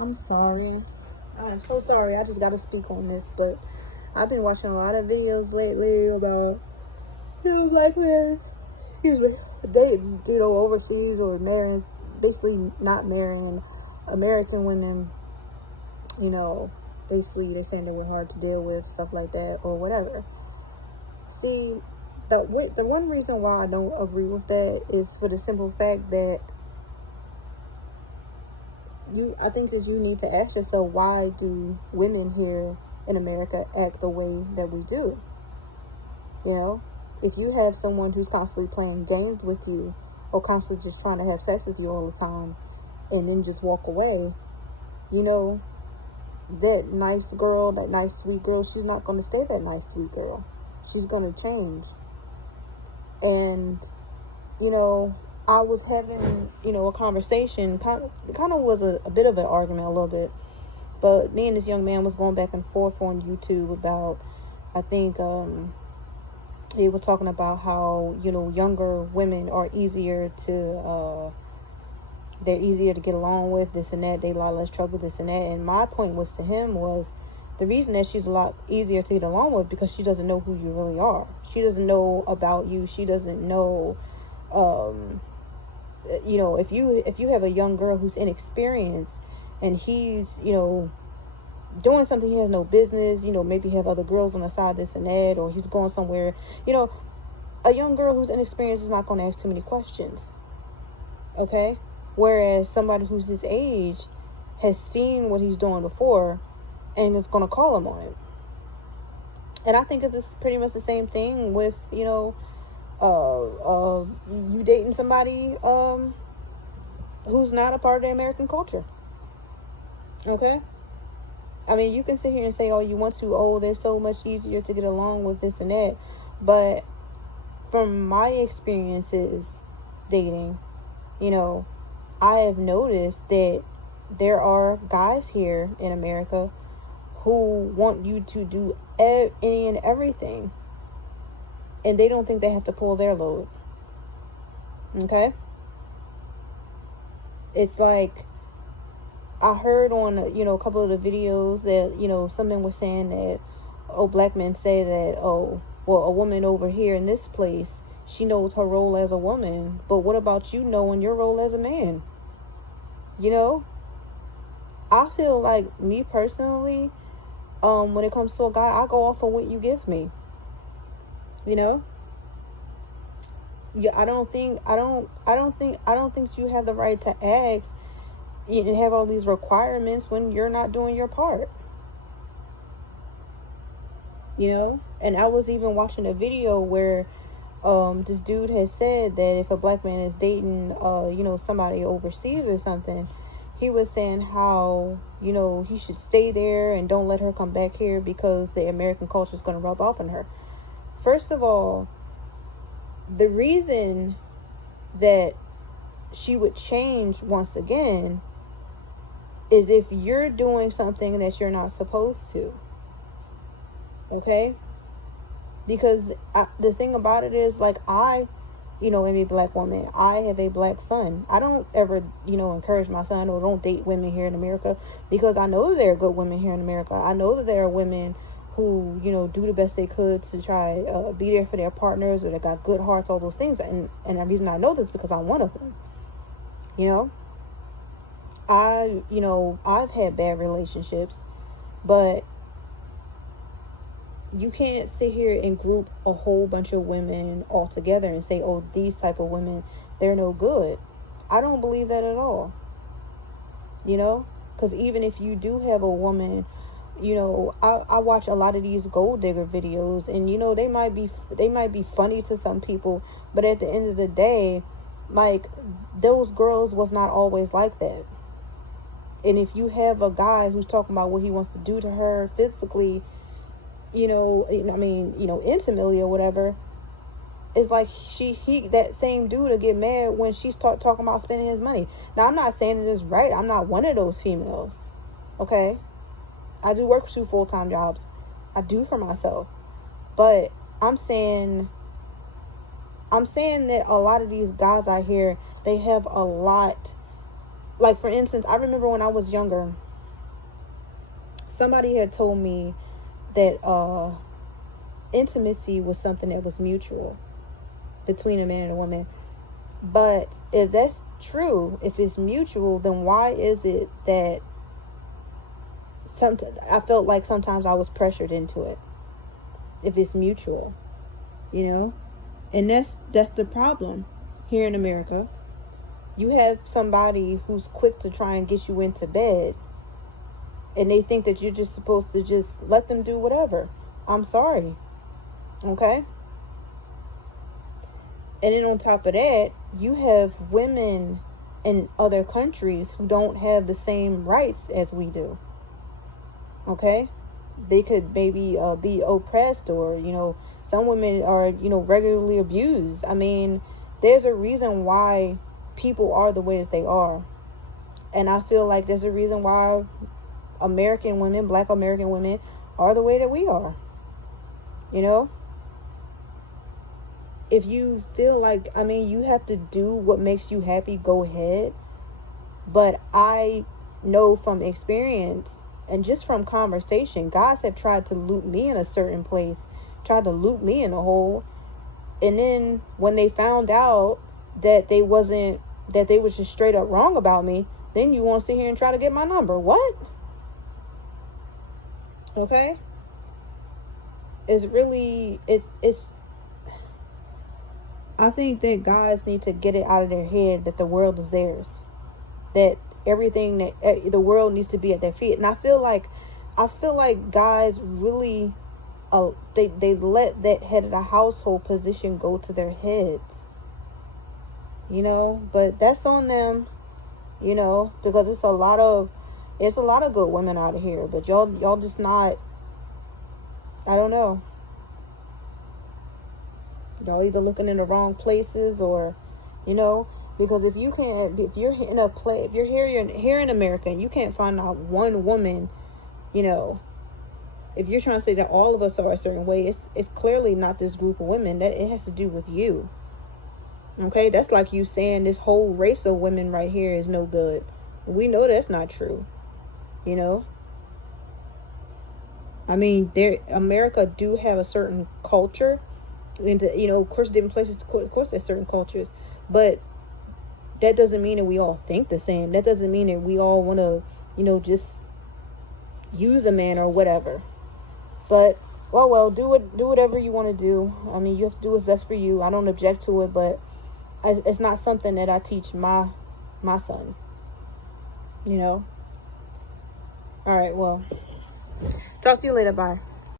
I'm sorry. I'm so sorry. I just got to speak on this, but I've been watching a lot of videos lately about black men, excuse me, they overseas or marrying, basically not marrying American women. You know, basically they're saying they were hard to deal with, stuff like that, or whatever. See, the one reason why I don't agree with that is for the simple fact that I think that you need to ask yourself, why do women here in America act the way that we do? You know, if you have someone who's constantly playing games with you or constantly just trying to have sex with you all the time and then just walk away, you know, that nice girl, that nice sweet girl, she's not going to stay that nice sweet girl. She's going to change. And, you know, I was having, a conversation, kind of was a bit of an argument a little bit, but me and this young man was going back and forth on YouTube about, I think, they were talking about how, younger women are easier to, they're easier to get along with, this and that, they a lot less trouble, this and that. And my point was to him was, the reason that she's a lot easier to get along with, because she doesn't know who you really are. She doesn't know about you. She doesn't know, if you have a young girl who's inexperienced and he's, doing something he has no business, maybe have other girls on the side, this and that, or he's going somewhere, a young girl who's inexperienced is not going to ask too many questions. Okay? Whereas somebody who's his age has seen what he's doing before and is going to call him on it. And I think it's pretty much the same thing with, you dating somebody who's not a part of the American culture. Okay? I mean, you can sit here and say, oh, you want to, oh, they're so much easier to get along with, this and that. But from my experiences dating, I have noticed that there are guys here in America who want you to do any and everything, and they don't think they have to pull their load. Okay? It's like, I heard on, a couple of the videos that, some men were saying that, oh, black men say that, oh, well, a woman over here in this place, she knows her role as a woman, but what about you knowing your role as a man? I feel like, me personally, when it comes to a guy, I go off of what you give me. Yeah, I don't think you have the right to ask and have all these requirements when you're not doing your part. And I was even watching a video where this dude has said that if a black man is dating somebody overseas or something, he was saying how he should stay there and don't let her come back here because the American culture is going to rub off on her. First of all, the reason that she would change once again is if you're doing something that you're not supposed to. Okay? Because the thing about it is, like, I am a black woman. I have a black son. I don't ever, encourage my son or don't date women here in America, because I know that there are good women here in America. I know that there are women who, do the best they could to try be there for their partners, or they got good hearts, all those things. And the reason I know this is because I'm one of them. I've had bad relationships, but you can't sit here and group a whole bunch of women all together and say, oh, these type of women, they're no good. I don't believe that at all. Because even if you do have a woman, I watch a lot of these gold digger videos, and they might be funny to some people, but at the end of the day, like, those girls was not always like that. And if you have a guy who's talking about what he wants to do to her physically, intimately or whatever, it's like that same dude will get mad when she start talking about spending his money. Now, I'm not saying it is right. I'm not one of those females. Okay? I do work 2 full-time jobs. I do for myself. But I'm saying that a lot of these guys out here, they have a lot. Like, for instance, I remember when I was younger, somebody had told me that intimacy was something that was mutual between a man and a woman. But if that's true, if it's mutual, then why is it that I felt like sometimes I was pressured into it? If it's mutual, you know? And that's the problem here in America. You have somebody who's quick to try and get you into bed, and they think that you're just supposed to just let them do whatever. I'm sorry. Okay? And then on top of that, you have women in other countries who don't have the same rights as we do. Okay? They could maybe be oppressed, or, you know, some women are, you know, regularly abused. I mean, there's a reason why people are the way that they are. And I feel like there's a reason why American women, Black American women, are the way that we are. You know? If you feel like, I mean, you have to do what makes you happy, go ahead. But I know from experience and just from conversation, guys have tried to loop me in a certain place, tried to loop me in a hole. And then when they found out that they was just straight up wrong about me, then you want to sit here and try to get my number. What? Okay? It's really, it's I think that guys need to get it out of their head that the world is theirs. That everything that the world needs to be at their feet. And I feel like guys really they let that head of the household position go to their heads. You know, but that's on them, you know, because it's a lot of good women out of here, but y'all just not, I don't know. Y'all either looking in the wrong places, or, you know, because if you're here in America and you can't find out one woman, you know, if you're trying to say that all of us are a certain way, it's clearly not this group of women. That it has to do with you. Okay, that's like you saying this whole race of women right here is no good. We know that's not true. You know, I mean, America do have a certain culture. And, you know, of course, different places, of course, there's certain cultures, but that doesn't mean that we all think the same. That doesn't mean that we all want to, you know, just use a man or whatever. But well, do whatever you want to do. I mean, you have to do what's best for you. I don't object to it, but it's not something that I teach my son. You know. All right. Well, talk to you later. Bye.